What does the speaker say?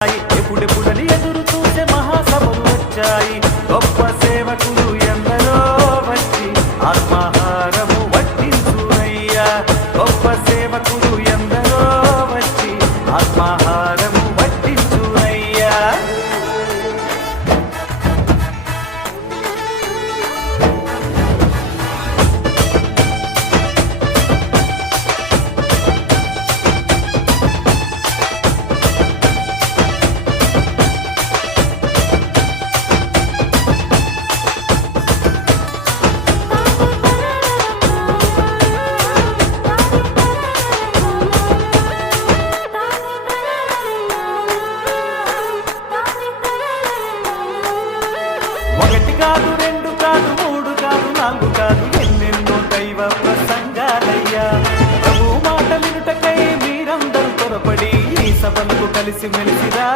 ఎప్పుడెప్పుడని ఎదురు చూసే మహాసభలు వచ్చాయి. గొప్ప సేవకులు ఎందరో వచ్చి ఆత్మాహారము వడ్డించునయ్యా. గొప్ప సేవకులు ఎందరో వచ్చి ఆత్మాహారము వడ్డించునయ్యా. ఒకటి కాదు, రెండు కాదు, మూడు కాదు, నాలుగు కాదు, ఎన్నెన్నో దైవ ప్రసంగాలయ్యా. ప్రభు మాట వినుటకై మీరందరూ త్వరపడి ఈ సభలకు కలిసి మెలిసిరా.